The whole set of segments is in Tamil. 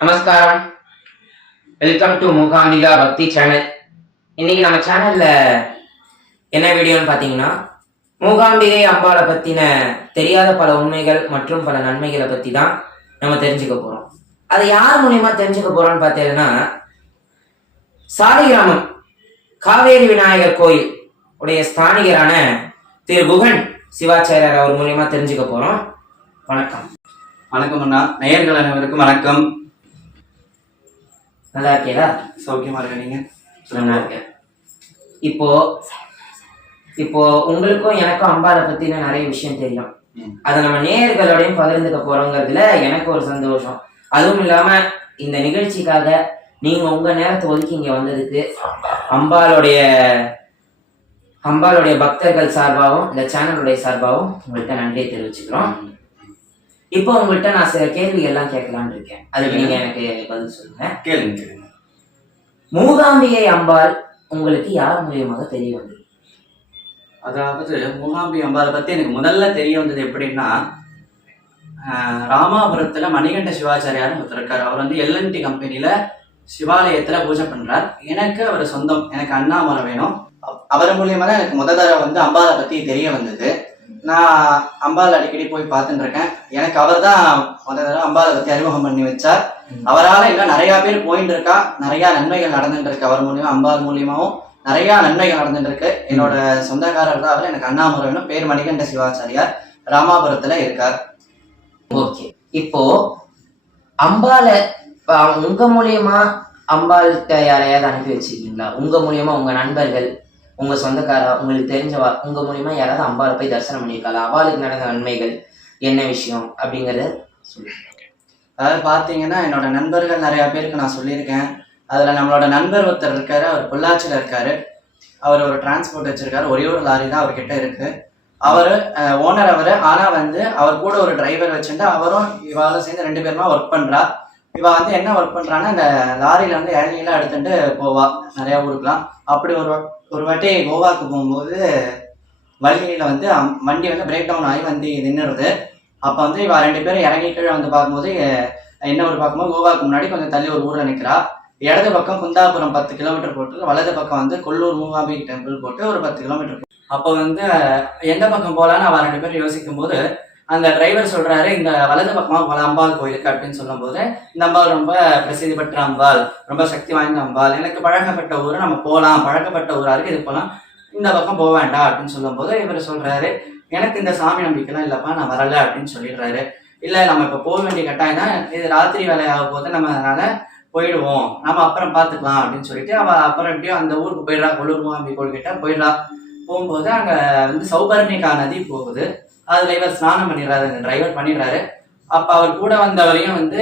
நமஸ்காரம். வெல்கம் டு மூகாம்பிகா பக்தி சேனல். இன்னைக்கு நம்ம சேனல்ல என்ன வீடியோன்னு பார்த்தீங்கன்னா, மூகாம்பிகை அம்பாளை பத்தின தெரியாத பல உண்மைகள் மற்றும் பல நன்மைகளை பத்தி தான் நம்ம தெரிஞ்சுக்க போறோம். அதை யார் மூலியமா தெரிஞ்சுக்க போறோம்னு பார்த்தீங்கன்னா, சாலிகிராமம் காவேரி விநாயகர் கோயில் உடைய ஸ்தானிகரான திரு குகன் சிவாச்சாரியார் அவர் மூலியமா தெரிஞ்சுக்க போறோம். வணக்கம். வணக்கம் அண்ணா. நேயர்கள் அனைவருக்கும் வணக்கம். நல்லா இருக்கீங்களா? சௌக்கியமா இருக்க நீங்க? நல்லா இருக்கேன். இப்போ உங்களுக்கும் எனக்கும் அம்பாளை பத்தின நிறைய விஷயம் தெரியும். அதை நம்ம நேயர்களோடையும் பகிர்ந்துக்க போறோங்கிறதுல எனக்கு ஒரு சந்தோஷம். அதுவும் இல்லாம இந்த நிகழ்ச்சிக்காக நீங்க உங்க நேரத்தை ஒதுக்கி இங்க வந்ததுக்கு அம்பாளுடைய பக்தர்கள் சார்பாகவும் இந்த சேனலுடைய சார்பாகவும் உங்கள்கிட்ட நன்றியை தெரிவிச்சுக்கிறோம். இப்போ உங்கள்கிட்ட நான் சில கேள்விகள் எல்லாம் கேட்கலான்னு இருக்கேன். அதுக்கு நீங்க எனக்கு பதில் சொல்லுங்க. கேளுங்க. மூகாம்பிகை அம்பாள் உங்களுக்கு யார் மூலியமாக தெரிய வந்தது? அதாவது மூகாம்பிகை அம்பாளை பத்தி எனக்கு முதல்ல தெரிய வந்தது எப்படின்னா, ராமாபுரத்துல மணிகண்ட சிவாச்சாரியார் ஒருத்தர் இருக்காரு. அவர் வந்து எல்என்டி கம்பெனில சிவாலயத்துல பூஜை பண்றார். எனக்கு அவர் சொந்தம். எனக்கு அண்ணாமலை வேணும். அவர் மூலியமா தான் எனக்கு முத தடவை வந்து அம்பாளை பத்தி தெரிய வந்தது. நான் அம்பாள் அடிக்கடி போய் பார்த்துட்டு இருக்கேன். எனக்கு அவர் தான் முதல் தடவை அம்பாளை பத்தி அறிமுகம் பண்ணி வச்சார். அவரால் இன்னும் நிறைய பேர் போயிட்டு இருக்கா. நிறைய நன்மைகள் நடந்துட்டு இருக்கு. அவர் மூலியமா அம்பாள் மூலியமாவும் நிறைய நன்மைகள் நடந்துட்டு இருக்கு. என்னோட சொந்தக்காரர் தான் அவர். எனக்கு அண்ணாமலை வேணும். பேர் மணிகண்ட சிவாச்சாரியார். ராமாபுரத்துல இருக்கார். ஓகே. இப்போ அம்பாளை உங்க மூலியமா அம்பாள்கிட்ட யாரையாவது அனுப்பி வச்சிருக்கீங்களா? உங்க மூலியமா உங்க நண்பர்கள், உங்க சொந்தக்காரா, உங்களுக்கு தெரிஞ்சவா, உங்க மூலியமா யாராவது அம்பாளை போய் தரிசனம் பண்ணியிருக்காளா? அவளுக்கு நடந்த நன்மைகள் என்ன விஷயம் அப்படிங்கறத சொல்லுங்க. அதாவது பாத்தீங்கன்னா, என்னோட நண்பர்கள் நிறைய பேருக்கு நான் சொல்லியிருக்கேன். அதுல நம்மளோட நண்பர் ஒருத்தர் இருக்காரு. அவர் பொள்ளாச்சியில இருக்காரு. அவர் ஒரு டிரான்ஸ்போர்ட் வச்சிருக்காரு. ஒரே ஒரு லாரி தான் அவர்கிட்ட இருக்கு. அவரு ஓனர் அவரு. ஆனா வந்து அவர் கூட ஒரு டிரைவர் வச்சுட்டு அவரும் இவால சேர்ந்து 2 பேருமா ஒர்க் பண்றா. இவ வந்து என்ன ஒர்க் பண்றான்னா, இந்த லாரியில வந்து இளநீலாம் எடுத்துட்டு போவா நிறைய ஊருக்குலாம். அப்படி ஒரு வாட்டி கோவாக்கு போகும்போது வழியில வந்து வண்டி வந்து பிரேக் டவுன் ஆகி வந்து நின்றுடுது. அப்போ வந்து இவ 2 பேரும் இறங்கி கீழே வந்து பார்க்கும்போது என்ன ஒரு பார்க்கும்போது கோவாக்கு முன்னாடி கொஞ்சம் தள்ளி ஒரு ஊரில் நிற்கிறா. இடது பக்கம் குந்தாபுரம் 10 கிலோமீட்டர் போட்டு, வலது பக்கம் வந்து கொல்லூர் மூகாம்பிகை டெம்பிள் போட்டு ஒரு 10 கிலோமீட்டர். அப்போ வந்து எந்த பக்கம் போகலான்னு அவ 2 பேரும் யோசிக்கும் போது அந்த டிரைவர் சொல்றாரு, இந்த வலது பக்கமா போல அம்பாள் கோயிலுக்கு அப்படின்னு சொல்லும் போது, இந்த அம்பாள் ரொம்ப பிரசித்தி பெற்ற அம்பாள், ரொம்ப சக்தி வாய்ந்த அம்பாள், எனக்கு பழக்கப்பட்ட ஊர், நம்ம போகலாம், பழக்கப்பட்ட ஊரா இருக்கு, இது போகலாம், இந்த பக்கம் போக வேண்டாம் அப்படின்னு சொல்லும் போது இவர் சொல்றாரு, எனக்கு இந்த சாமி நம்பிக்கைலாம் இல்லப்பா, நான் வரல அப்படின்னு சொல்லிடுறாரு. இல்ல நம்ம இப்ப போக வேண்டிய கட்டாயம் தான், இது ராத்திரி வேலையாக போது நம்ம அதனால போயிடுவோம், நம்ம அப்புறம் பார்த்துக்கலாம் அப்படின்னு சொல்லிட்டு அவ அப்புறம் எப்படியோ அந்த ஊருக்கு போயிடுறா. கொல்லூர் மூகாம்பிகை கோயில் கிட்ட போயிடுறா. போகும்போது அங்க வந்து சௌபர்ணிகா நதி போகுது. அதுல இவர் ஸ்நானம் பண்ணிடுறாரு. இந்த டிரைவர் பண்ணிடுறாரு. அப்ப அவர் கூட வந்தவரையும் வந்து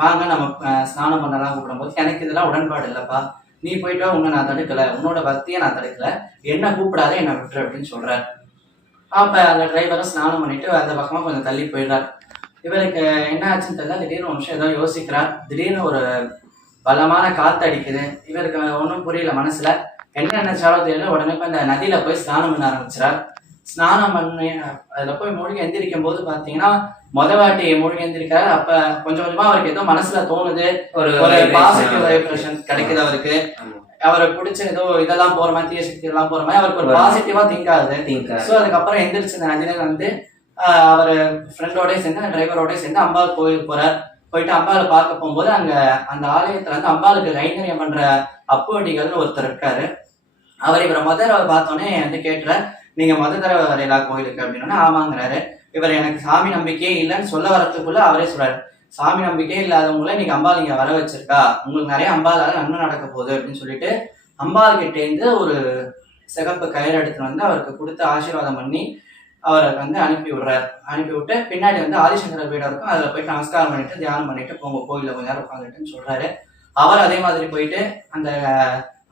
வாங்க நம்ம ஸ்நானம் பண்ணலாம் கூப்பிடும்போது, எனக்கு இதெல்லாம் உடன்பாடு இல்லப்பா, நீ போயிட்டு வா, உன்னை நான் தடுக்கல, உன்னோட பக்தியை நான் தடுக்கல, என்ன கூப்பிடாத, என்ன விட்டுரு அப்படின்னு சொல்றாரு. அப்ப அந்த டிரைவரும் ஸ்நானம் பண்ணிட்டு அந்த பக்கமா கொஞ்சம் தள்ளி போயிடுறாரு. இவருக்கு என்ன ஆச்சுன்னு தெரியல, திடீர்னு ஒரு நிமிஷம் ஏதோ யோசிக்கிறார். திடீர்னு ஒரு பலமான காத்து அடிக்குது. இவருக்கு ஒன்றும் புரியல மனசுல, என்ன நினைச்சாலும் தெரியல. உடனே போய் அந்த நதியில போய் ஸ்நானம் பண்ண ஆரம்பிச்சிடார். ஸ்நானம் பண்ணி அதுல போய் மூழ்கி எந்திரிக்கும் போது பாத்தீங்கன்னா, வாட்டி மூழ்கி எந்திரிக்கிறார். அப்ப கொஞ்சம் கொஞ்சமா அவருக்கு ஏதோ மனசுல தோணுது, ஒரு பாசிட்டிவ் வைப்ரேஷன் கிடைக்குது அவருக்கு. அவருக்கு பிடிச்ச ஏதோ இதெல்லாம் போற மாதிரி, தீய சக்தி எல்லாம் போற மாதிரி அவருக்கு ஒரு பாசிட்டிவா திங்க் ஆகுது. ஸோ அதுக்கப்புறம் எந்திரிச்சு இந்த நதியில வந்து அவர் ஃப்ரெண்டோட சேர்ந்து டிரைவரோட சேர்ந்து அம்பாள் கோயிலுக்கு போறார். போயிட்டு அம்பாளை பார்க்க போகும்போது அங்க அந்த ஆலயத்துல வந்து அம்பாளுக்கு கைங்கரியம் பண்ற அப்புவடிகள்னு ஒருத்தர் இருக்காரு. அவர் இவரை முதல்ல பார்த்தோன்னே வந்து கேட்டுற, நீங்க தடவை வரையலா கோயிலுக்கு அப்படின்னா ஆமாங்கிறாரு. இவர் எனக்கு சாமி நம்பிக்கையே இல்லைன்னு சொல்ல வரத்துக்குள்ள அவரே சொல்றாரு, சாமி நம்பிக்கையே இல்லாதவங்கள நீங்க அம்பாள் இங்க வர வச்சிருக்கா, உங்களுக்கு நிறைய அம்பாளால நன்மை நடக்க போகுது அப்படின்னு சொல்லிட்டு அம்பாள் கிட்டே இருந்து ஒரு சிகப்பு கயிறு எடுத்துட்டு வந்து அவருக்கு கொடுத்து ஆசீர்வாதம் பண்ணி அவரை வந்து அனுப்பி விடுறாரு. அனுப்பி விட்டு பின்னாடி வந்து ஆதிசங்கர வீடு இருக்கும், அதுல போயிட்டு நமஸ்காரம் பண்ணிட்டு தியானம் பண்ணிட்டு போங்க, கோயில கொஞ்ச நேரம் உட்காந்துட்டுன்னு சொல்றாரு. அவர் அதே மாதிரி போயிட்டு அந்த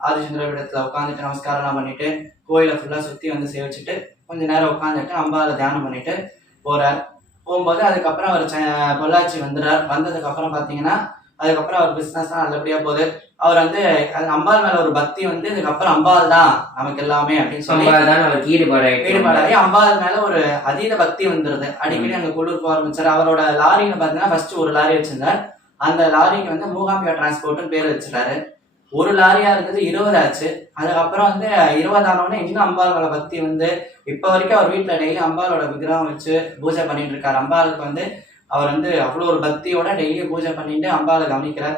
ஆதிசங்கர வீடத்துல உட்காந்துட்டு நமஸ்காரம் பண்ணிட்டு கோயிலை ஃபுல்லா சுத்தி வந்து சேவிச்சுட்டு கொஞ்ச நேரம் உட்காந்துட்டு அம்பாவை தியானம் பண்ணிட்டு போறார். போகும்போது அதுக்கப்புறம் அவர் பொள்ளாச்சி வந்துடுறார். வந்ததுக்கு அப்புறம் பாத்தீங்கன்னா அதுக்கப்புறம் அவர் பிசினஸ் தான் நல்லபடியா போகுது. அவர் வந்து அம்பாள் மேல ஒரு பக்தி வந்து இதுக்கப்புறம் அம்பாள் தான் நமக்கு எல்லாமே அப்படின்னு சொல்லி ஈடுபாடாகி அம்பாள் மேல ஒரு அதீத பக்தி வந்துருது. அடிக்கடி அங்க கொள்ளூர் போக ஆரம்பிச்சாரு. அவரோட லாரின்னு பாத்தீங்கன்னா ஃபர்ஸ்ட் ஒரு லாரி வச்சிருந்தார். அந்த லாரிக்கு வந்து மூகாம்பிகா டிரான்ஸ்போர்ட்னு பேர் வச்சுட்டாரு. ஒரு லாரியா இருந்தது 20 ஆச்சு. அதுக்கப்புறம் வந்து 20 ஆனோடனே இன்னும் அம்பாளோட பக்தி வந்து இப்ப வரைக்கும் அவர் வீட்டுல டெய்லி அம்பாளோட விக்கிரகம் வச்சு பூஜை பண்ணிட்டு இருக்காரு. அம்பாளுக்கு வந்து அவர் வந்து அவ்வளோ ஒரு பக்தியோட டெய்லி பூஜை பண்ணிட்டு அம்பாளை கவனிக்கிறார்.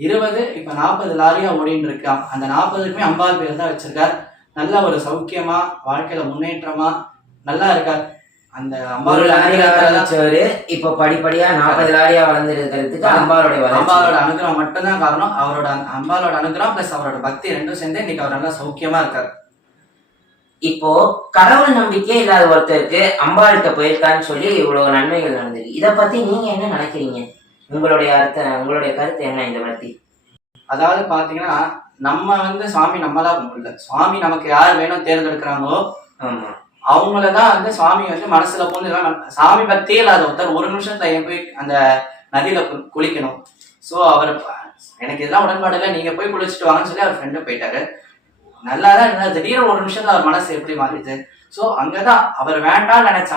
20 இப்ப 40 லாரியா ஓடிட்டு இருக்கான். அந்த 40க்குமே அம்பாள் பேர் தான் வச்சிருக்கார். நல்ல ஒரு சௌக்கியமா வாழ்க்கையில முன்னேற்றமா நல்லா இருக்கார். அந்த ஒரு லாரியா ஆரம்பிச்சவரு இப்ப படிப்படியா 40 லாரியா வளர்ந்துருக்கிறதுக்கு அம்பாளோட அனுகிரகம் மட்டும்தான் காரணம். அவரோட அம்பாளோட அனுகிரகம் பிளஸ் அவரோட பக்தி ரெண்டும் சேர்ந்து இன்னைக்கு அவர் நல்லா சௌக்கியமா இருக்காரு. இப்போ கடவுள் நம்பிக்கை இல்லாத ஒருத்தருக்கு அம்பாள்கிட்ட போயிருக்கான்னு சொல்லி இவ்வளவு நன்மைகள் நடந்திருக்கு. இத பத்தி நீங்க என்ன நினைக்கிறீங்க? உங்களுடைய கருத்து என்ன இதை பத்தி? அதாவது பாத்தீங்கன்னா நம்ம வந்து சுவாமி நம்மளா கும்பிடல. சுவாமி நமக்கு யார் வேணும் தேர்ந்தெடுக்கிறாங்களோ அவங்களதான் வந்து சுவாமி வந்து மனசுல போந்து சாமி பக்தியே இல்லாத ஒருத்தர் ஒரு நிமிஷத்துல போய் அந்த நதியில குளிக்கணும். சோ அவர் எனக்கு இதெல்லாம் உடன்பாடு இல்லை, நீங்க போய் குளிச்சுட்டு வாங்கன்னு சொல்லி அவர் ஃப்ரெண்டு போயிட்டாரு. நல்லாதான் இருந்தா திடீர்னு ஒரு நிமிஷத்துல அவர் மனசு எப்படி மாறிடுது. சோ அங்கதான் அவர் வேண்டாம்னு நினைச்ச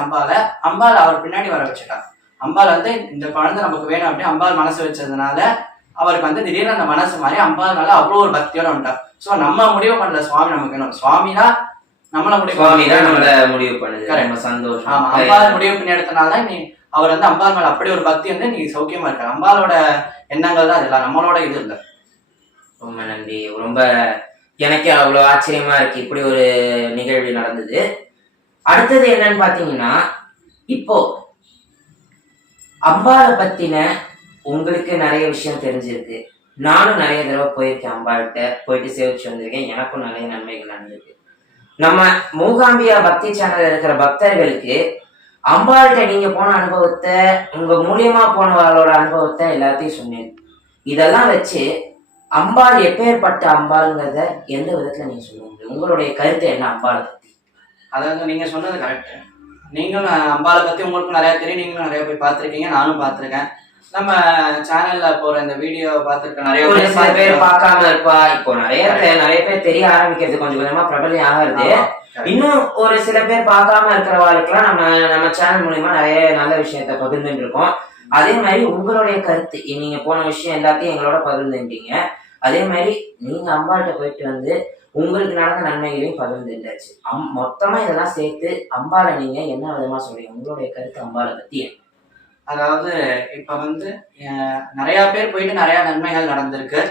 அம்பாள் அவர் பின்னாடி வர வச்சுட்டார். அம்பாள் வந்து இந்த குழந்தை நமக்கு வேணும் அப்படின்னு அம்பாள் மனசு வச்சதுனால அவருக்கு வந்து திடீர்னு அந்த மனசு மாதிரி அம்பாள் மேல அவ்வளவு ஒரு பக்தியோட வந்துட்டார். சோ நம்ம முடிவு பண்ணல சுவாமி நமக்கு வேணும், சுவாமி தான் நம்மள முடிவு பண்ணுது. சந்தோஷம். ஆமா, அம்பாள் முடிவு பண்ணி எடுத்தனாலதான் நீ அவர் வந்து அம்பாள் மேல அப்படி ஒரு பக்தி வந்து நீ சௌக்கியமா இருக்காரு. அம்பாளோட எண்ணங்கள் தான் இதெல்லாம், நம்மளோட இது இல்லை. ரொம்ப நன்றி. ரொம்ப எனக்கே அவ்வளவு ஆச்சரியமா இருக்கு இப்படி ஒரு நிகழ்வு நடந்தது. அடுத்தது என்னன்னு பாத்தீங்கன்னா, இப்போ அம்பாளை பத்தின உங்களுக்கு நிறைய விஷயம் தெரிஞ்சிருக்கு. நானும் நிறைய தடவை போயிருக்கேன், அம்பாள்கிட்ட போயிட்டு சேவிச்சு வந்திருக்கேன். எனக்கும் நிறைய நன்மைகள் நடந்திருக்கு. நம்ம மூகாம்பிகா பக்தி சேனல்ல இருக்கிற பக்தர்களுக்கு அம்பாள்கிட்ட நீங்க போன அனுபவத்தை, உங்க மூலியமா போனவர்களோட அனுபவத்தை எல்லாத்தையும் சொன்னேன். இதெல்லாம் வச்சு அம்பாள் எப்பேற்பட்ட அம்பாளுங்கிறத எந்த விதத்துல நீங்க சொல்லுவீங்க? உங்களுடைய கருத்து என்ன அம்பாளை பத்தி? அதாவது நீங்க சொன்னது கரெக்ட். நீங்களும் அம்பாளை பத்தி உங்களுக்கும் நிறைய தெரியும், நீங்களும் நிறைய போய் பார்த்திருக்கீங்க, நானும் பார்த்திருக்கேன். நம்ம சேனல்ல போற இந்த வீடியோ பார்த்திருக்க நிறைய பேர் பார்க்காம இருப்பா. இப்போ நிறைய பேர் தெரிய ஆரம்பிக்கிறது, கொஞ்சம் கொஞ்சமா பிரபலம் ஆகிறது. இன்னும் ஒரு சில பேர் பார்க்காம இருக்கிறவாளுக்கெல்லாம் நம்ம சேனல் மூலியமா நிறைய நல்ல விஷயத்த பகிர்ந்துட்டு இருக்கோம். அதே மாதிரி உங்களுடைய கருத்து, நீங்க போன விஷயம் எல்லாத்தையும் எங்களோட பகிர்ந்துட்டீங்க. அதே மாதிரி நீங்க அம்பாள்கிட்ட போயிட்டு வந்து உங்களுக்கு நடந்த நன்மைகளையும் பகிர்ந்துட்டாச்சு. மொத்தமா இதெல்லாம் சேர்த்து அம்பாளை நீங்க என்ன விதமா சொல்றீங்க? உங்களுடைய கருத்து அம்பாளை பத்தி? அதாவது இப்ப வந்து நிறைய பேர் போயிட்டு நிறைய நன்மைகள் நடந்திருக்கு.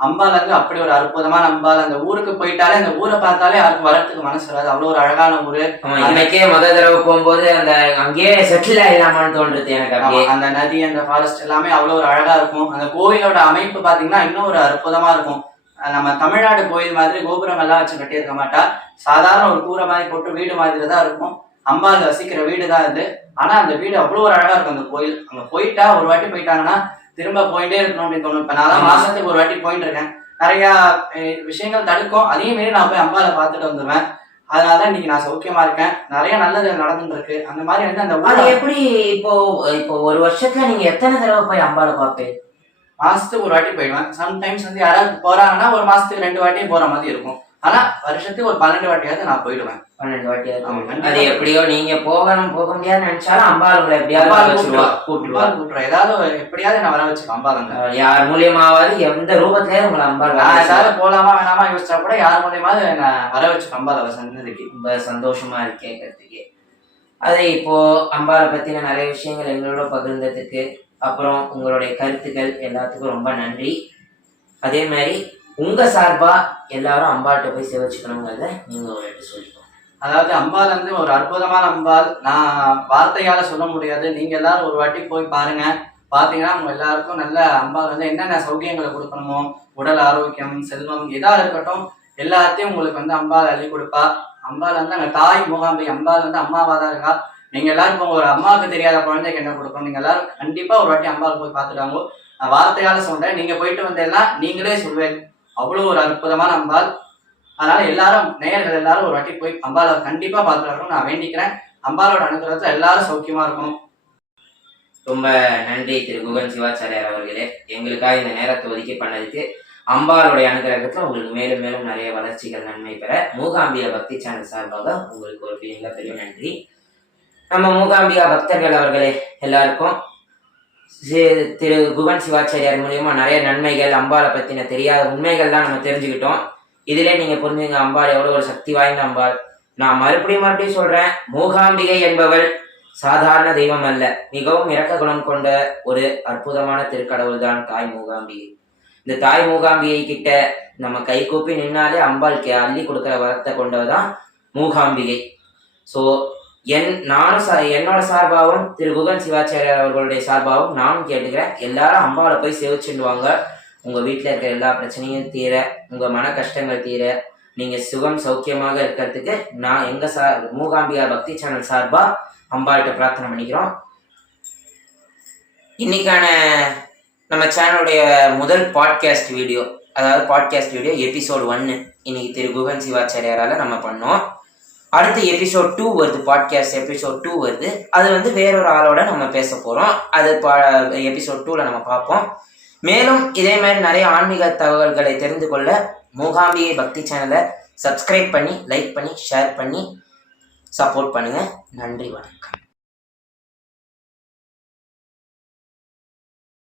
அம்பாள் வந்து அப்படி ஒரு அற்புதமான அம்பாள். அந்த ஊருக்கு போயிட்டாலே அந்த ஊரை பார்த்தாலே யாருக்கும் வரத்துக்கு மனசு வராது, அவ்வளவு ஒரு அழகான ஊரு. எனக்கே முதல் தடவை போகும்போது அந்த அங்கேயே செட்டில் ஆயிடலாமான்னு தோன்றது எனக்கு. அந்த நதி, அந்த ஃபாரஸ்ட் எல்லாமே அவ்வளவு ஒரு அழகா இருக்கும். அந்த கோயிலோட அமைப்பு பாத்தீங்கன்னா இன்னும் ஒரு அற்புதமா இருக்கும். நம்ம தமிழ்நாடு கோயில் மாதிரி கோபுரம் எல்லாம் வச்சு கட்டியிருக்க மாட்டா, சாதாரண ஒரு கூரை மாதிரி போட்டு வீடு மாதிரி தான் இருக்கும். அம்பாள் வசிக்கிற வீடு தான் இது. ஆனா அந்த வீடு அவ்வளவு ஒரு அழகா இருக்கும். அந்த கோயில் அங்க போயிட்டா ஒரு வாட்டி போயிட்டாங்கன்னா திரும்ப போயிட்டே இருக்கணும் அப்படின்னு தோணும். இப்ப நான் மாசத்துக்கு ஒரு வாட்டி போயிட்டு இருக்கேன். நிறைய விஷயங்கள் தடுக்கும், அதே மாரி நான் போய் அம்பாவை பார்த்துட்டு வந்துடுவேன். அதனாலதான் இன்னைக்கு நான் சௌக்கியமா இருக்கேன். நிறைய நல்லது நடந்துட்டு இருக்கு. அந்த மாதிரி வந்து அந்த எப்படி இப்போ ஒரு வருஷத்துல நீங்க எத்தனை தடவை போய் அம்பாவை பார்ப்பேன்? மாசத்துக்கு ஒரு வாட்டி போயிடுவேன். சம்டைம்ஸ் வந்து யாராவது போறாங்கன்னா ஒரு மாசத்துக்கு 2 வாட்டியும் போற மாதிரி இருக்கும். ஆனா வருஷத்துக்கு ஒரு 12 வாட்டியாவது நான் போயிடுவேன். 12 வாட்டியாவது. அது எப்படியோ நீங்க போக முடியாது நினைச்சாலும் அம்பாள் உங்களை எப்படியாவது கூட்டுருவா. ஏதாவது எப்படியாவது நான் வர வச்சுக்கோ அம்பாள். யார் மூலியமாவது எந்த ரூபத்திலே உங்களை அம்பாள் ஏதாவது போலாமா வேணாமா யோசிச்சா கூட யார் மூலியமாவது நான் வர வச்சுக்கோ அம்பாள் சன்னதிக்கு. ரொம்ப சந்தோஷமா இருக்கு கேட்கறதுக்கு. அதே இப்போ அம்பாளை பத்தின நிறைய விஷயங்கள் எங்களோட பகிர்ந்ததுக்கு, அப்புறம் உங்களுடைய கருத்துக்கள் எல்லாத்துக்கும் ரொம்ப நன்றி. அதே மாதிரி உங்க சார்பா எல்லாரும் அம்பாள்கிட்ட போய் சேவிச்சுக்கணுங்கிறத நீங்க ஒரு இடத்து சொல்லிக்கோங்க. அதாவது அம்பாள் வந்து ஒரு அற்புதமான அம்பாள். நான் வார்த்தையால சொல்ல முடியாது. நீங்க எல்லாரும் ஒரு வாட்டி போய் பாருங்க. பாத்தீங்கன்னா உங்க எல்லாருக்கும் நல்ல அம்பாள் வந்து என்னென்ன சௌக்கியங்களை கொடுக்கணுமோ, உடல் ஆரோக்கியம், செல்வம் எதா இருக்கட்டும் எல்லாத்தையும் உங்களுக்கு வந்து அம்பாள் அள்ளி கொடுப்பா. அம்பாள் வந்து அங்க தாய் மூகாம்பிகை. அம்பாள் வந்து அம்மாவாதான் இருக்கா. நீங்க எல்லாரும் இப்போ ஒரு அம்மாவுக்கு தெரியாத குழந்தைக்கு என்ன கொடுக்கணும், நீங்க எல்லாரும் கண்டிப்பா ஒரு வாட்டி அம்பாள் போய் பார்த்துட்டாங்க. நான் வார்த்தையால சொல்றேன், நீங்க போயிட்டு வந்தெல்லாம் நீங்களே சொல்வேன், அவ்வளவு ஒரு அற்புதமான அம்பாள். அதனால எல்லாரும் நேயர்கள் எல்லாரும் ஒரு வாட்டி போய் அம்பாளை கண்டிப்பா பார்த்துட்டு நான் வேண்டிக்கிறேன். அம்பாளோட அனுகிரகத்துல எல்லாரும் சௌக்கியமா இருக்கணும். ரொம்ப நன்றி திரு குகன் சிவாச்சாரியார் அவர்களே, எங்களுக்காக இந்த நேரத்தை ஒதுக்கி பண்ணதுக்கு. அம்பாளுடைய அனுகிரகத்துல உங்களுக்கு மேலும் மேலும் நிறைய வளர்ச்சிகள் நன்மை பெற மூகாம்பிகா பக்தி சேனல் சார்பாக உங்களுக்கு ஒரு மிகப்பெரிய நன்றி. நம்ம மூகாம்பிகா பக்தர்கள் அவர்களே எல்லாருக்கும் திரு குகன் சிவாச்சாரியார் மூலியமா நிறைய நன்மைகள், அம்பாளை பத்தின தெரியாத உண்மைகள்லாம் நம்ம தெரிஞ்சுக்கிட்டோம். இதிலே நீங்க புரிஞ்சுங்க அம்பாள் எவ்வளவு ஒரு சக்தி வாய்ந்த அம்பாள். நான் மறுபடியும் சொல்றேன், மூகாம்பிகை என்பவள் சாதாரண தெய்வம் அல்ல, மிகவும் இரக்க குணம் கொண்ட ஒரு அற்புதமான திருக்கடவுள் தான் தாய் மூகாம்பிகை. இந்த தாய் மூகாம்பிகை கிட்ட நம்ம கை கூப்பி நின்னாலே அம்பாள் அள்ளி கொடுக்கிற வரத்தை கொண்டவதான் மூகாம்பிகை. ஸோ என்னோட சார்பாகவும் திரு குகன் சிவாச்சாரியார் அவர்களுடைய சார்பாகவும் நானும் கேட்டுக்கிறேன், எல்லாரும் அம்பாவை போய் சேவிச்சுடுவாங்க. உங்க வீட்டில் இருக்கிற எல்லா பிரச்சனையும் தீர, உங்க மன கஷ்டங்கள் தீர, நீங்க சுகம் சௌக்கியமாக இருக்கிறதுக்கு நான் எங்க மூகாம்பிகா பக்தி சேனல் சார்பா அம்பாள்கிட்ட பிரார்த்தனை பண்ணிக்கிறோம். இன்னைக்கான நம்ம சேனலுடைய முதல் பாட்காஸ்ட் வீடியோ, அதாவது பாட்காஸ்ட் வீடியோ எபிசோட் 1 இன்னைக்கு திரு குகன் சிவாச்சாரியாரால நம்ம பண்ணோம். அடுத்து எபிசோட் 2 வருது, பாட்காஸ்ட் எபிசோட் 2 வருது. அது வேறொரு ஆளோட நம்ம பேச போறோம். அது எபிசோட் 2ல நம்ம பார்ப்போம். மேலும் இதே மாதிரி நிறைய ஆன்மீக தகவல்களை தெரிந்து கொள்ள மூகாம்பிகை பக்தி சேனலை சப்ஸ்கிரைப் பண்ணி, லைக் பண்ணி, ஷேர் பண்ணி சப்போர்ட் பண்ணுங்க. நன்றி, வணக்கம்.